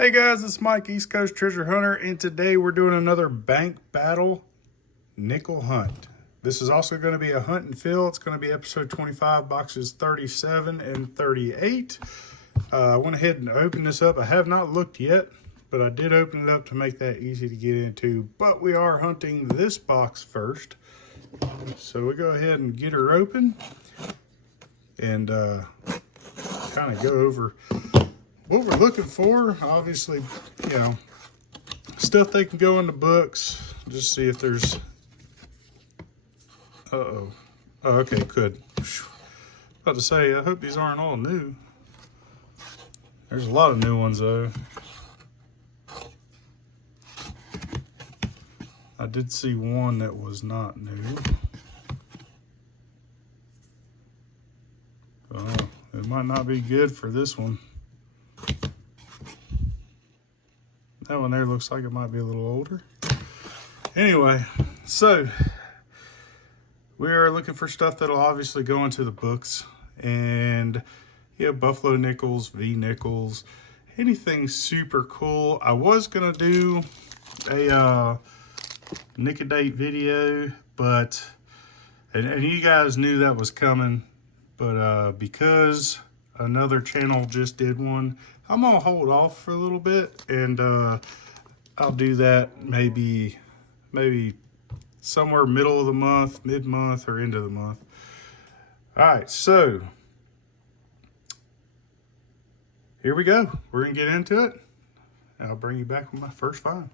Hey guys, it's Mike, East Coast Treasure Hunter, and today we're doing another bank battle nickel hunt. This is also going to be a hunt and fill. It's going to be episode 25, boxes 37 and 38. I went ahead and opened this up. I have not looked yet, but I did open it up to make that easy to get into. But we are hunting this box first. So we go ahead and get her open and kind of go over what we're looking for. Obviously, you know, stuff they can go in the books. Just see if there's, oh, okay, good. About to say, I hope these aren't all new. There's a lot of new ones though. I did see one that was not new. Oh, it might not be good for this one. That one there looks like it might be a little older. Anyway, so we are looking for stuff that'll obviously go into the books. And yeah, Buffalo nickels, V nickels, anything super cool. I was gonna do a Nick-a-Date video, but and you guys knew that was coming, but because another channel just did one, I'm gonna hold off for a little bit, and I'll do that maybe somewhere middle of the month, mid-month, or end of the month. All right, so here we go. We're gonna get into it. I'll bring you back with my first find.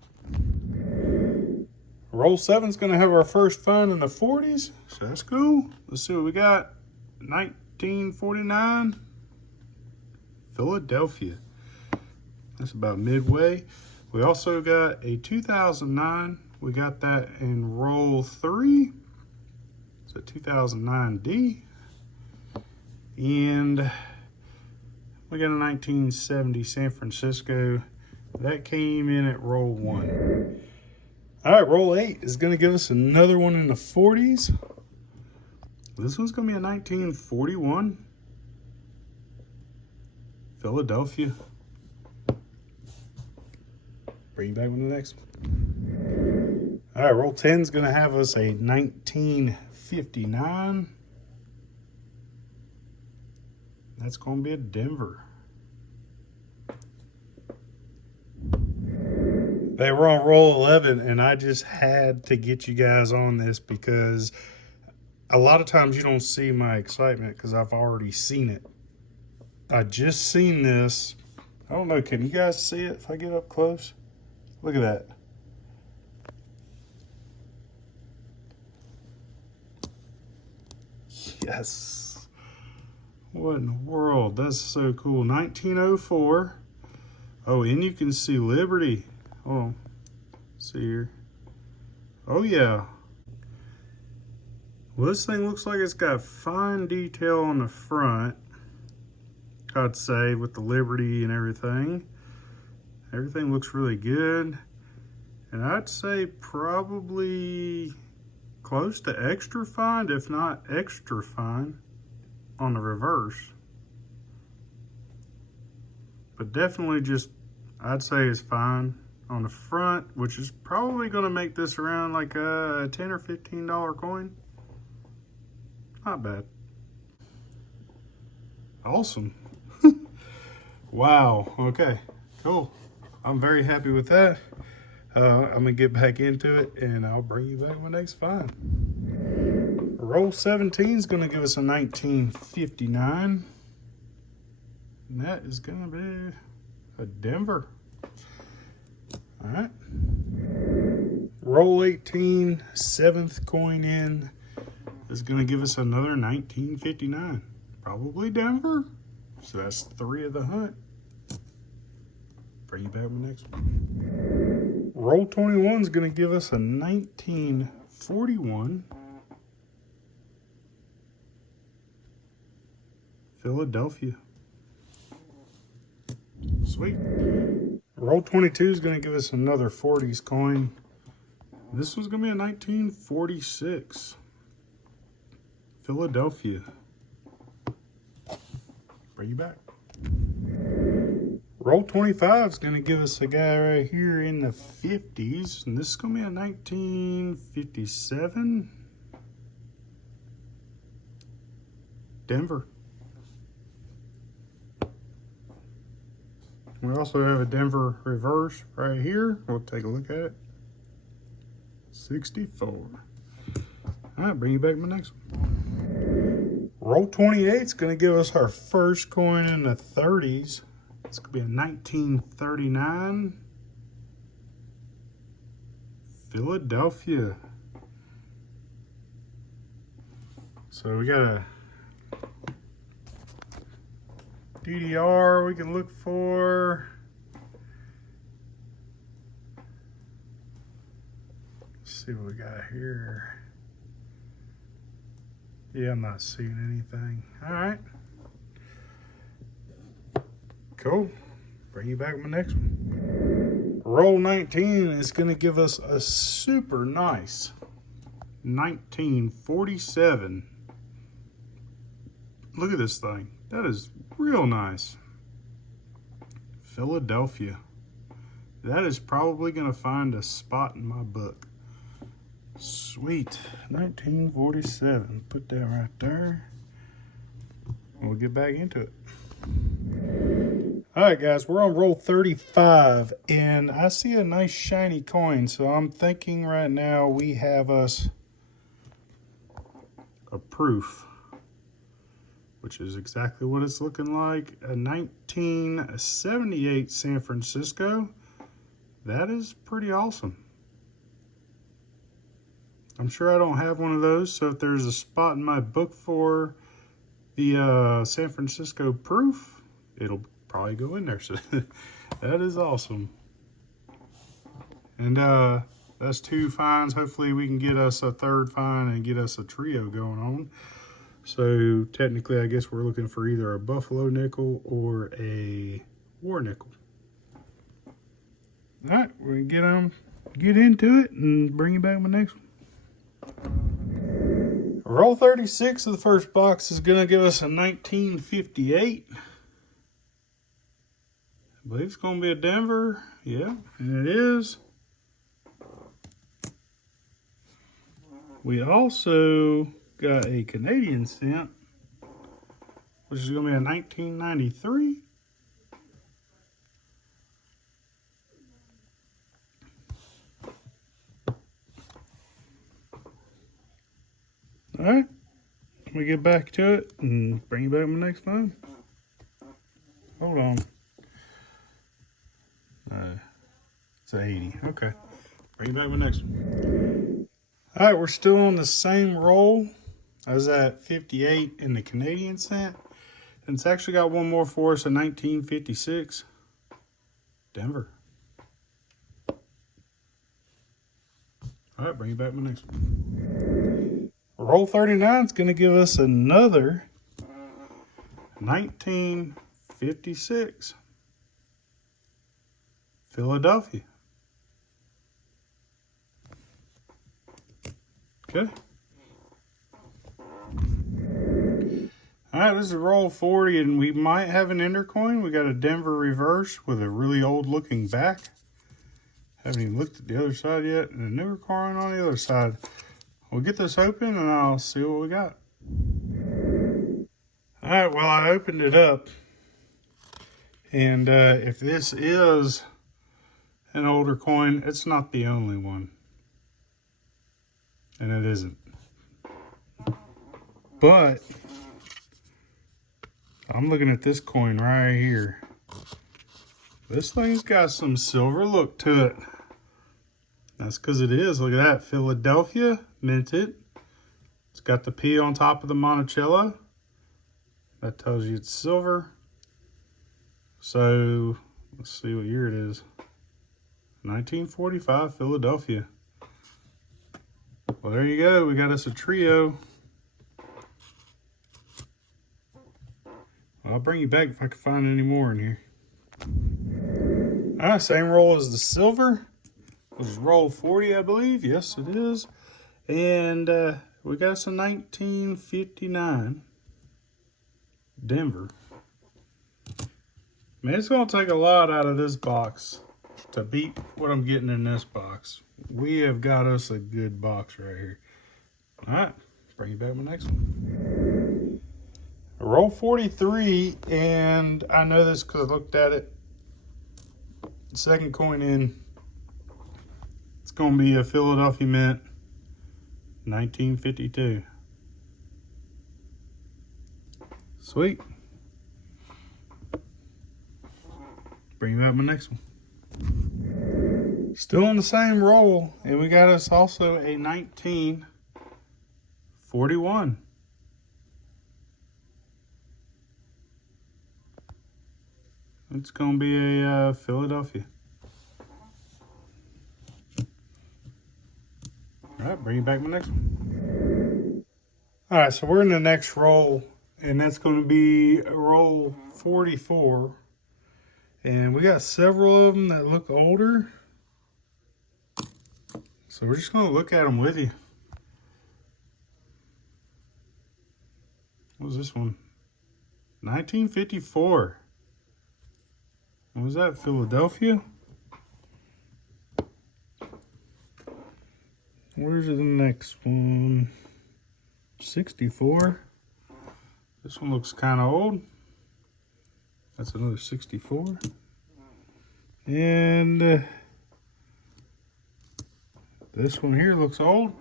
Roll 7's gonna have our first find in the 40s, so that's cool. Let's see what we got. 1949, Philadelphia. That's about midway. We also got a 2009. We got that in roll 3. It's a 2009D. And we got a 1970 San Francisco. That came in at roll 1. All right, roll 8 is going to give us another one in the 40s. This one's going to be a 1941 Philadelphia. Bring you back with the next one. All right, roll 10 is going to have us a 1959. That's going to be a Denver. They were on roll 11, and I just had to get you guys on this because a lot of times you don't see my excitement because I've already seen it. I just seen this. I don't know, can you guys see it if I get up close? Look at that. Yes. What in the world? That's so cool. 1904. Oh, and you can see Liberty. Oh, see here. Oh, yeah. Well, this thing looks like it's got fine detail on the front, I'd say, with the Liberty and everything. Everything looks really good. And I'd say probably close to extra fine, if not extra fine, on the reverse. But definitely just, I'd say it's fine on the front, which is probably going to make this around like a $10 or $15 coin. Not bad. Awesome. Wow. Okay, cool. I'm very happy with that. I'm going to get back into it, and I'll bring you back my next find. Roll 17 is going to give us a 1959. And that is going to be a Denver. All right. Roll 18, 7th coin in, is going to give us another 1959. Probably Denver. So that's 3 of the hunt. Bring you back with the next one. Roll 21 is going to give us a 1941 Philadelphia. Sweet. Roll 22 is going to give us another 40s coin. This one's going to be a 1946 Philadelphia. Bring you back. Roll 25 is going to give us a guy right here in the 50s. And this is going to be a 1957 Denver. We also have a Denver reverse right here. We'll take a look at it. 64. All right, bring you back my next one. Roll 28 is going to give us our first coin in the 30s. It's going to be a 1939 Philadelphia. So we got a DDR we can look for. Let's see what we got here. Yeah, I'm not seeing anything. All right. Cool. Bring you back my next one. Roll 19 is going to give us a super nice 1947. Look at this thing. That is real nice. Philadelphia. That is probably going to find a spot in my book. Sweet. 1947. Put that right there. We'll get back into it. All right, guys, we're on roll 35, and I see a nice shiny coin, so I'm thinking right now we have us a proof, which is exactly what it's looking like. A 1978 San Francisco. That is pretty awesome. I'm sure I don't have one of those, so if there's a spot in my book for the San Francisco proof, it'll probably go in there. So that is awesome. And that's 2 finds. Hopefully we can get us a 3rd find and get us a trio going on. So technically I guess we're looking for either a Buffalo nickel or a war nickel. All right, we're gonna get into it and bring you back my next one. Roll 36 of the first box is gonna give us a 1958. I believe it's going to be a Denver. Yeah, and it is. We also got a Canadian cent, which is going to be a 1993. All right, let me get back to it and bring you back my next one. Hold on. It's a 80. Okay. Bring back my next one. All right, we're still on the same roll as that 58 in the Canadian cent. And it's actually got one more for us, a 1956 Denver. All right, bring you back my next one. Roll 39 is going to give us another 1956 Philadelphia. Okay. All right, this is roll 40, and we might have an ender coin. We got a Denver reverse with a really old looking back. Haven't even looked at the other side yet, and a newer coin on the other side. We'll get this open and I'll see what we got. All right, well, I opened it up, and if this is an older coin, it's not the only one. And it isn't. But I'm looking at this coin right here. This thing's got some silver look to it. That's because it is. Look at that. Philadelphia, minted. It's got the P on top of the Monticello. That tells you it's silver. So let's see what year it is. 1945 Philadelphia. Well, there you go. We got us a trio. I'll bring you back if I can find any more in here. All right, same roll as the silver. This is roll 40, I believe. Yes, it is. And we got us a 1959 Denver. Man, it's going to take a lot out of this box to beat what I'm getting in this box. We have got us a good box right here. All right, bring you back my next one. Roll 43, and I know this because I looked at it. Second coin in, it's going to be a Philadelphia Mint, 1952. Sweet. Bring you up my next one. Still on the same roll, and we got us also a 1941. It's going to be a Philadelphia. All right, bring you back my next one. All right, so we're in the next roll, and that's going to be roll 44. And we got several of them that look older. So we're just going to look at them with you. What was this one? 1954. What was that? Philadelphia? Where's the next one? 64. This one looks kind of old. That's another 64. And this one here looks old.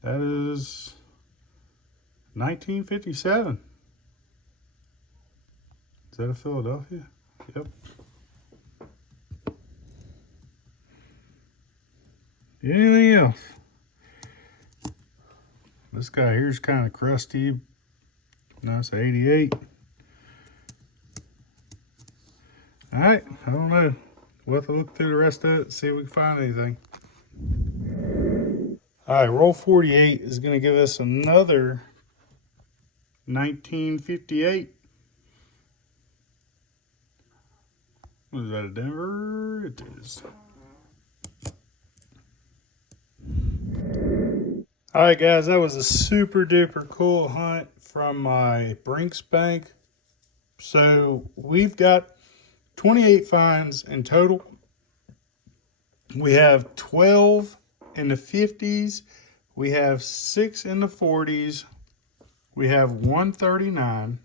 That is 1957. Is that a Philadelphia? Yep. Anything else? This guy here is kind of crusty. No, it's 88. All right, I don't know. We'll have to look through the rest of it and see if we can find anything. All right, roll 48 is going to give us another 1958. Was that a Denver? It is. All right, guys, that was a super duper cool hunt from my Brinks Bank. So we've got 28 finds in total. We have 12 in the 50s. We have 6 in the 40s. We have 139.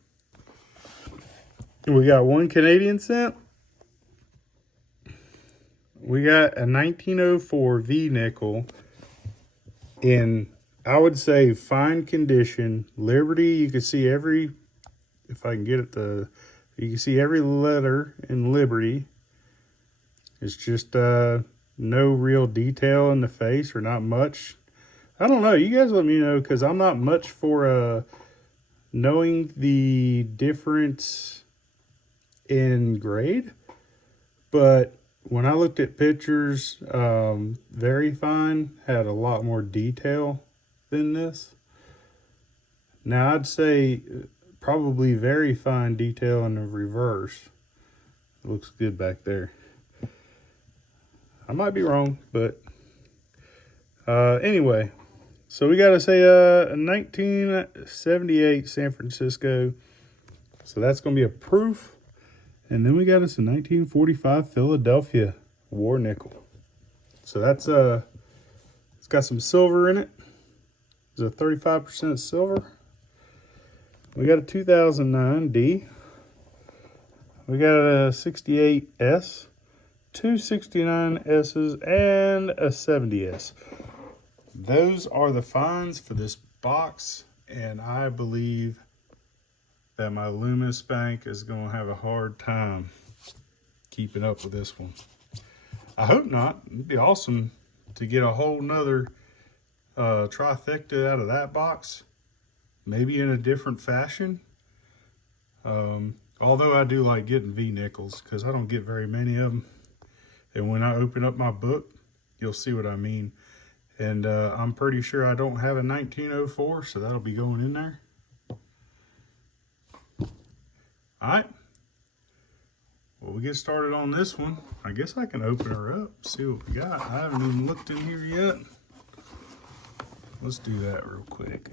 We got 1 Canadian cent. We got a 1904 V nickel in, I would say, fine condition. Liberty, you can see every, if I can get it to, you can see every letter in Liberty. It's just no real detail in the face, or not much. I don't know. You guys let me know, because I'm not much for knowing the difference in grade. But when I looked at pictures, very fine had a lot more detail than this. Now, I'd say probably very fine detail in the reverse. It looks good back there. I might be wrong, but anyway. So we got to say a 1978 San Francisco. So that's going to be a proof. And then we got us a 1945 Philadelphia war nickel. So that's it's got some silver in it. It's a 35% silver. We got a 2009 D. We got a 68 S, 2 69 S's, and a 70 S. Those are the finds for this box, and I believe that my Loomis Bank is going to have a hard time keeping up with this one. I hope not. It'd be awesome to get a whole nother trifecta out of that box, maybe in a different fashion. Although I do like getting V nickels, because I don't get very many of them. And when I open up my book, you'll see what I mean. And I'm pretty sure I don't have a 1904, so that'll be going in there. All right. Well, we get started on this one. I guess I can open her up, see what we got. I haven't even looked in here yet. Let's do that real quick.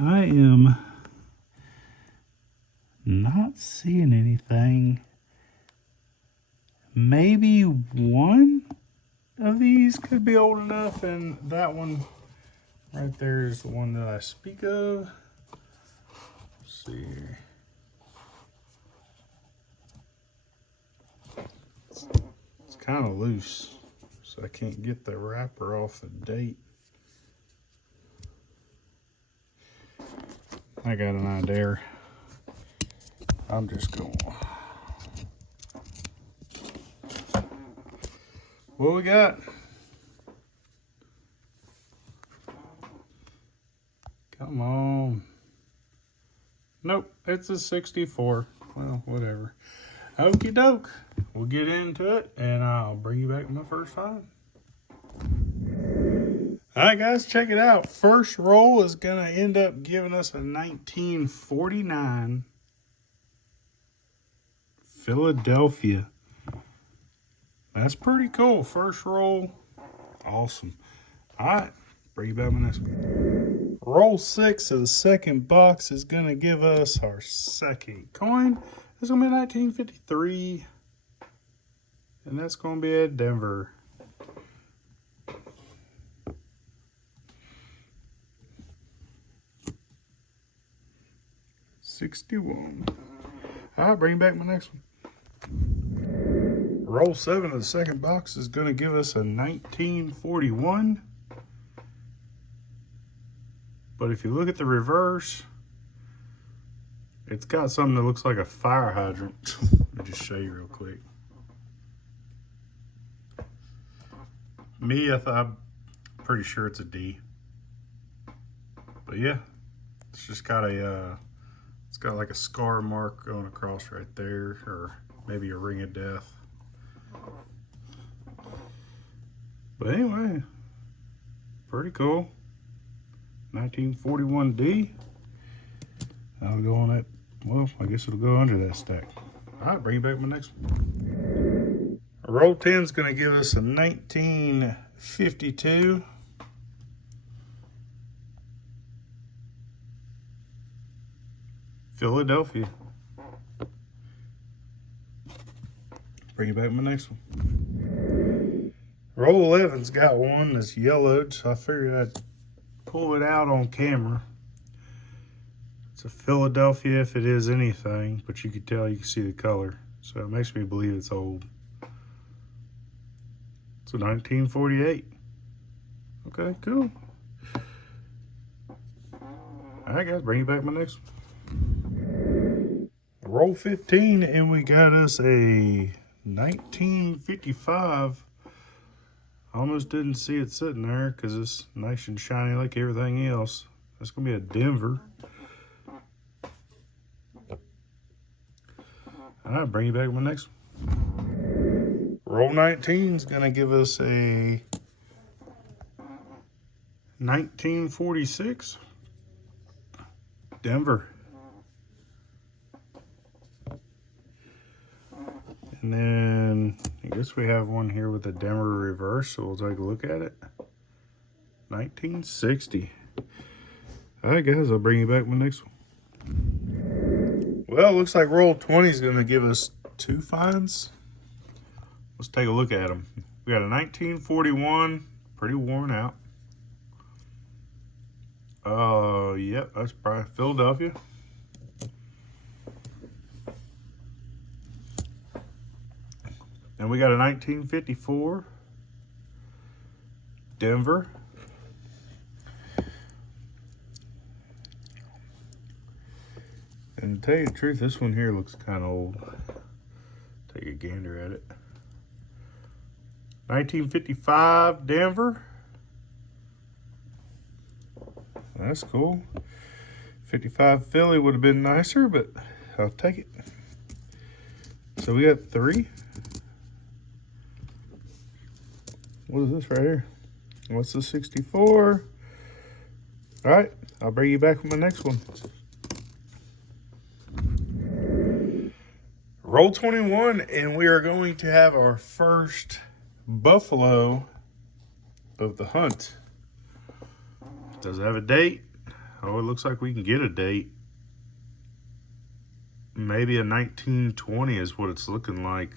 I am Not seeing anything. Maybe one of these could be old enough, and that one right there is the one that I speak of. Let's see here. It's kind of loose, so I can't get the wrapper off the date. I got an idea. I'm just going. What we got? Come on. Nope, it's a 64. Well, whatever. Okie doke. We'll get into it, and I'll bring you back my first find. All right, guys, check it out. First roll is going to end up giving us a 1949 Philadelphia. That's pretty cool. First roll. Awesome. All right, bring you back my next one. Roll 6 of the second box is going to give us our second coin. It's going to be 1953. And that's going to be at Denver. $61. All right, bring back my next one. Roll 7 of the second box is going to give us a 1941. But if you look at the reverse, it's got something that looks like a fire hydrant. Let me just show you real quick. I'm pretty sure it's a D. But yeah, it's just got a, it's got like a scar mark going across right there, or maybe a ring of death. But anyway, pretty cool. 1941D. I'll go on that. Well, I guess it'll go under that stack. All right, bring you back my next one. Roll 10 is going to give us a 1952. Philadelphia. Bring you back my next one. Roll 11's got one that's yellowed, so I figured I'd pull it out on camera. It's a Philadelphia if it is anything, but you can tell, you can see the color. So it makes me believe it's old. It's a 1948. Okay, cool. All right, guys, bring you back my next one. Roll 15, and we got us a 1955. I almost didn't see it sitting there because it's nice and shiny like everything else. That's going to be a Denver. I'll bring you back my next one. Roll 19 is going to give us a 1946 Denver. And then I guess we have one here with a Denver reverse, so we'll take a look at it. 1960. All right, guys, I'll bring you back my next one. Well, it looks like roll 20 is going to give us two finds. Let's take a look at them. We got a 1941, pretty worn out. Yep, that's probably Philadelphia. And we got a 1954 Denver. And to tell you the truth, this one here looks kind of old. Take a gander at it. 1955 Denver. That's cool. 55 Philly would have been nicer, but I'll take it. So we got three. What is this right here? What's the 64? All right, I'll bring you back with my next one. Roll 21, and we are going to have our first buffalo of the hunt. Does it have a date? Oh, it looks like we can get a date. maybe a 1920 is what it's looking like.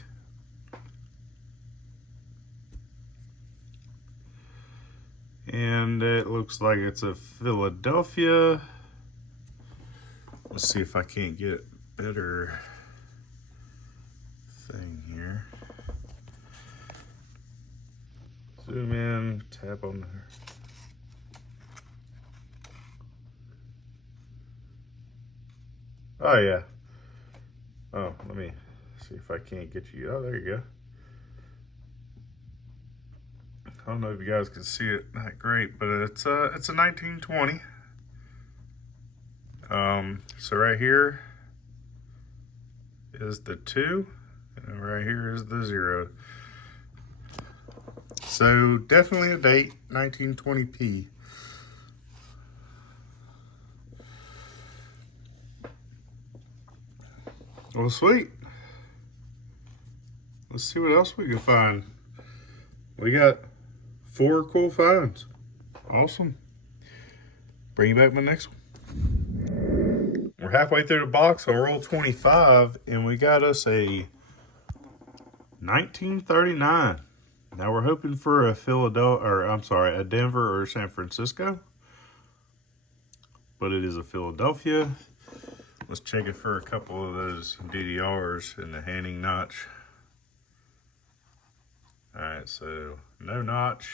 And it looks like it's a Philadelphia. Let's see if I can't get better thing here. Zoom in, tap on there. Oh yeah. Oh, let me see if I can't get you. Oh, there you go. I don't know if you guys can see it that great, but it's a 1920. So right here is the 2, and right here is the 0. So definitely a date, 1920p. Well, sweet. Let's see what else we can find. We got 4 cool finds. Awesome. Bring you back my next one. We're halfway through the box on roll 25, and we got us a 1939. Now we're hoping for a a Denver or San Francisco, but it is a Philadelphia. Let's check it for a couple of those DDRs in the handing notch. All right, so no notch.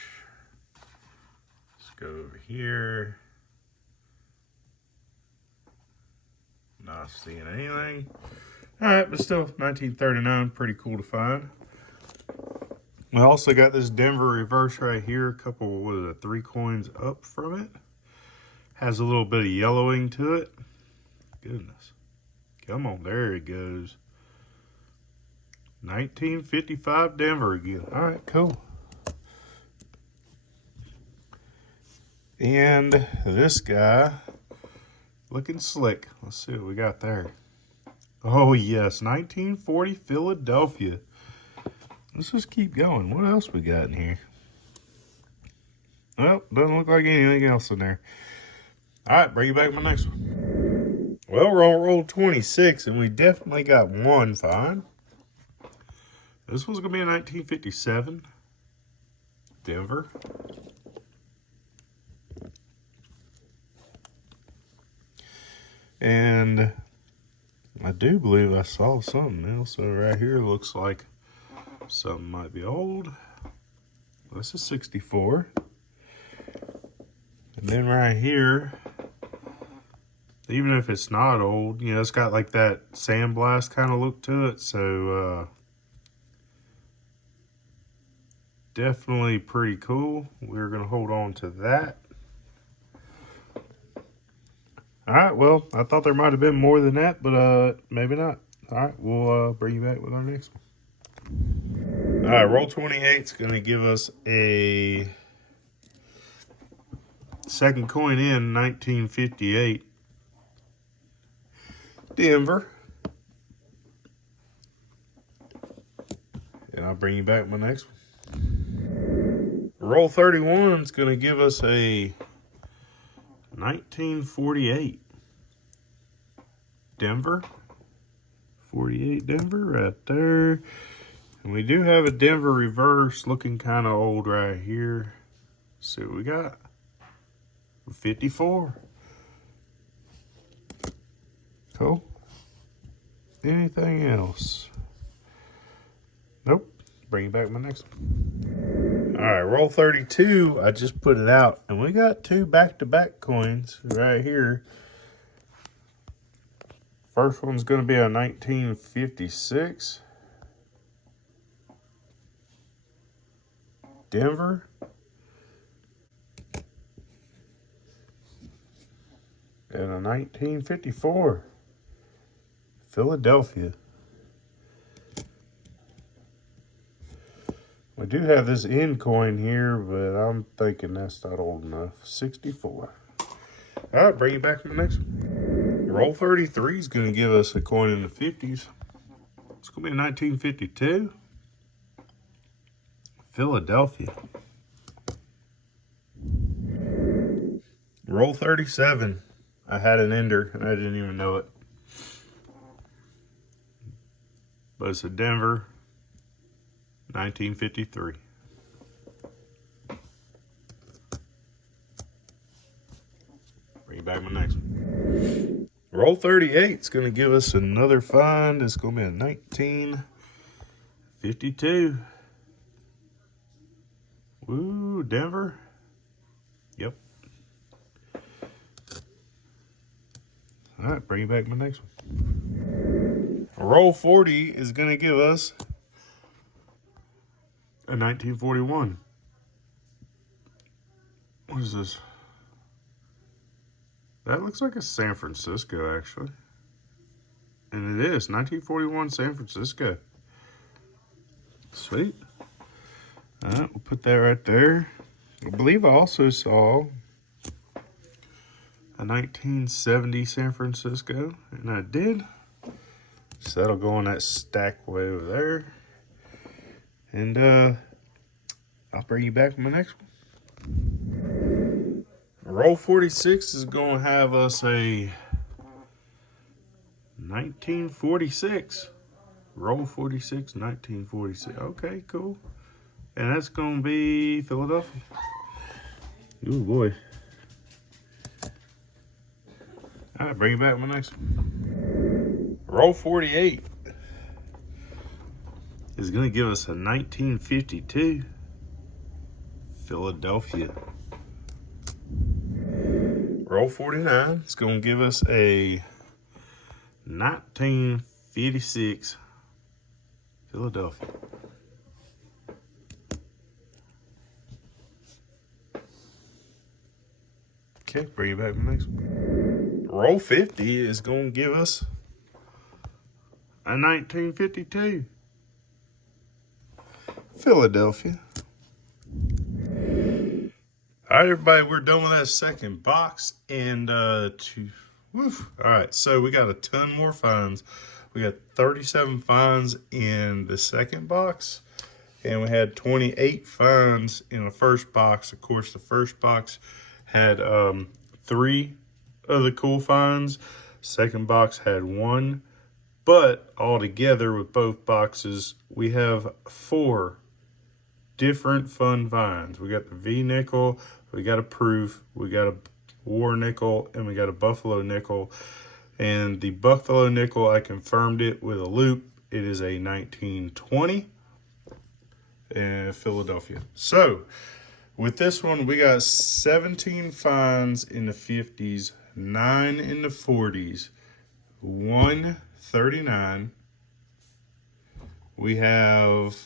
Let's go over here. Not seeing anything. All right, but still 1939, pretty cool to find. We also got this Denver reverse right here, a couple, what is it, 3 coins up from it. Has a little bit of yellowing to it. Goodness. Come on, there it goes. 1955 Denver again. All right, cool. And this guy, looking slick. Let's see what we got there. Oh, yes, 1940 Philadelphia. Let's just keep going. What else we got in here? Well, doesn't look like anything else in there. All right, bring you back my next one. Well, we're on roll 26, and we definitely got one find. This one's going to be a 1957 Denver. And I do believe I saw something else. So right here looks like something might be old. This is 64. And then right here, even if it's not old, you know, it's got like that sandblast kind of look to it. So definitely pretty cool. We're going to hold on to that. All right, well, I thought there might have been more than that, but maybe not. All right, we'll bring you back with our next one. All right, roll 28 is going to give us a second coin in 1958 Denver. And I'll bring you back with my next one. Roll 31 is going to give us a 1948 Denver. 48 Denver right there. And we do have a Denver reverse looking kind of old right here. Let's see what we got. 54. Cool. Anything else? Nope. Bring you back my next one. All right, roll 32. I just put it out, and we got 2 back-to-back coins right here. First one's going to be a 1956 Denver. And a 1954 Philadelphia. We do have this end coin here, but I'm thinking that's not old enough. 64. All right, bring you back to the next one. Roll 33 is going to give us a coin in the 50s. It's going to be a 1952 Philadelphia. Roll 37. I had an ender, and I didn't even know it. but it's a Denver 1953. Bring back my next one. Roll 38 is going to give us another find. It's going to be a 1952. Woo, Denver. Yep. All right, bring back my next one. Roll 40 is going to give us a 1941. What is this? That looks like a San Francisco, actually. And it is 1941 San Francisco. Sweet. All right, we'll put that right there. I believe I also saw a 1970 San Francisco, and I did. So that'll go on that stack way over there. And I'll bring you back with my next one. Roll 46 is going to have us a 1946. Roll 46, 1946. Okay, cool. And that's going to be Philadelphia. Ooh, boy. All right, bring it back with my next one. Roll 48 is going to give us a 1952 Philadelphia. Roll 49 is going to give us a 1956 Philadelphia. Okay, bring it back to the next one. Roll 50 is going to give us a 1952 Philadelphia. All right, everybody, we're done with that second box. And all right, so we got a ton more finds. We got 37 finds in the second box, and we had 28 finds in the first box. Of course, the first box had 3 of the cool finds. Second box had 1, but all together with both boxes, we have 4 different fun finds. We got the V nickel, we got a proof, we got a war nickel, and we got a buffalo nickel. And the buffalo nickel, I confirmed it with a loop. It is a 1920 in Philadelphia. So with this one, we got 17 finds in the 50s, 9 in the 40s, 139. We have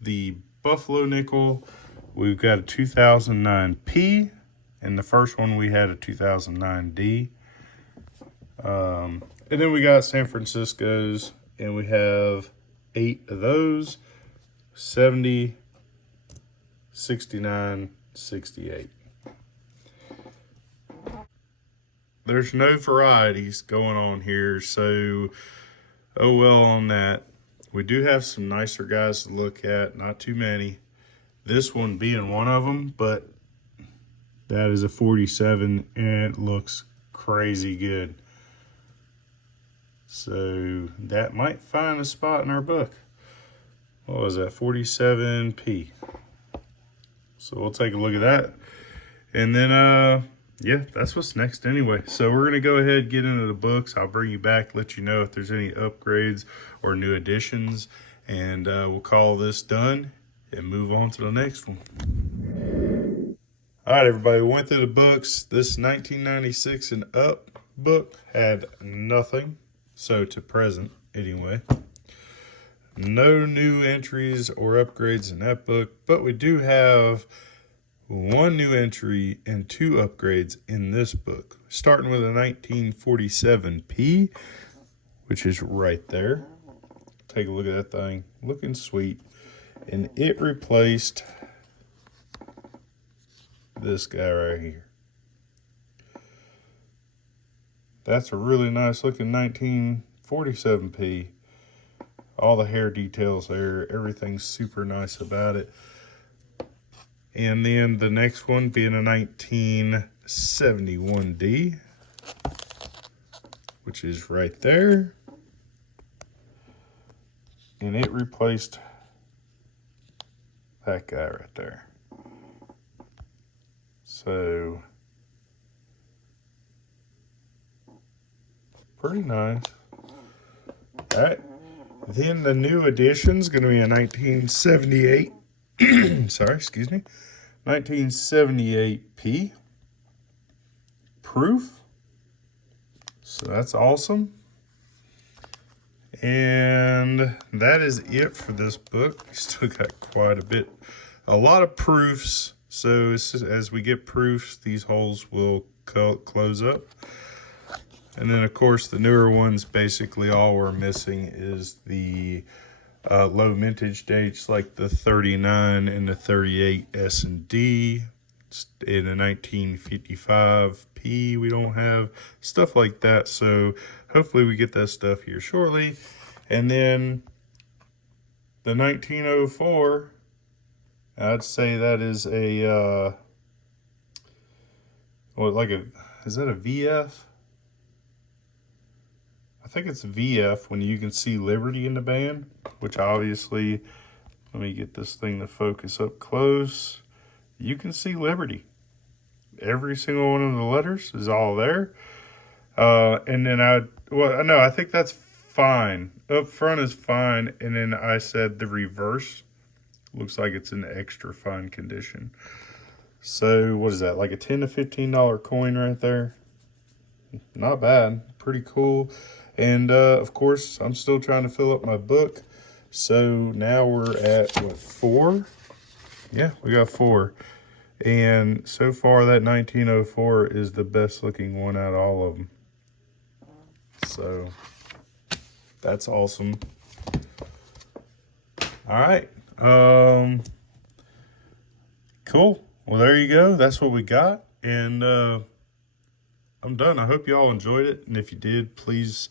the buffalo nickel. We've got a 2009 P, and the first one we had a 2009 D. And then we got San Francisco's, and we have 8 of those, 70, 69, 68. There's no varieties going on here, so oh well on that. We do have some nicer guys to look at, not too many. This one being one of them, but that is a 47, and it looks crazy good. So that might find a spot in our book. What was that? 47P. So we'll take a look at that. And then, yeah, that's what's next anyway. So we're going to go ahead and get into the books. I'll bring you back, let you know if there's any upgrades or new additions. And we'll call this done and move on to the next one. All right, everybody, we went through the books. This 1996 and up book had nothing. So to present, anyway. No new entries or upgrades in that book, but we do have 1 new entry and 2 upgrades in this book. Starting with a 1947P, which is right there. Take a look at that thing. Looking sweet. And it replaced this guy right here. That's a really nice looking 1947P. All the hair details there, everything's super nice about it. And then the next one being a 1971D, which is right there. and it replaced that guy right there. So pretty nice. All right. Then the new edition is going to be a 1978. Sorry, excuse me. 1978p proof. So that's awesome. And that is it for this book. We still got quite a lot of proofs. So as we get proofs, these holes will close up. And then, of course, the newer ones, basically all we're missing is the low mintage dates, like the 39 and the 38 S&D. In the 1955P, we don't have stuff like that. So hopefully we get that stuff here shortly. And then the 1904, I'd say that is a, is that a VF? I think it's VF when you can see Liberty in the band, which obviously, let me get this thing to focus up close. You can see Liberty. Every single one of the letters is all there. And then I think that's fine. Up front is fine. And then I said the reverse looks like it's in extra fine condition. So what is that? Like a $10 to $15 coin right there. Not bad. Pretty cool. And of course, I'm still trying to fill up my book. So now we're at what, 4? Yeah, we got 4. And so far that 1904 is the best looking one out of all of them. So that's awesome. All right. Cool. Well, there you go. That's what we got. And I'm done. I hope you all enjoyed it. And if you did, please,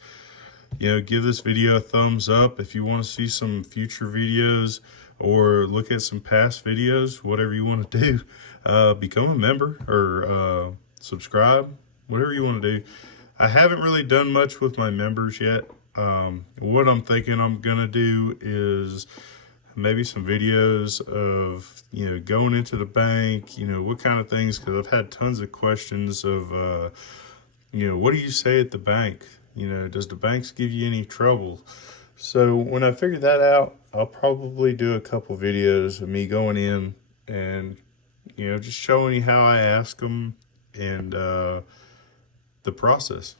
give this video a thumbs up. If you want to see some future videos or look at some past videos, whatever you want to do, become a member or subscribe, whatever you want to do. I haven't really done much with my members yet. What I'm thinking I'm going to do is maybe some videos of, going into the bank, what kind of things, because I've had tons of questions of, what do you say at the bank? Does the banks give you any trouble? So when I figure that out, I'll probably do a couple videos of me going in and, just showing you how I ask them and the process.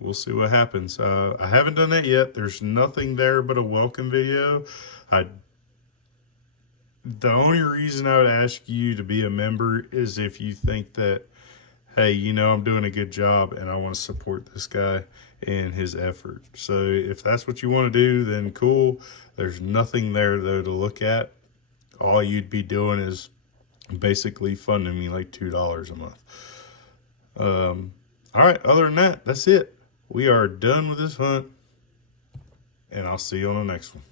We'll see what happens. I haven't done that yet. There's nothing there but a welcome video. The only reason I would ask you to be a member is if you think that, hey, I'm doing a good job and I want to support this guy and his effort. So if that's what you want to do, then cool. There's nothing there, though, to look at. All you'd be doing is basically funding me like $2 a month. All right, other than that, that's it. We are done with this hunt, and I'll see you on the next one.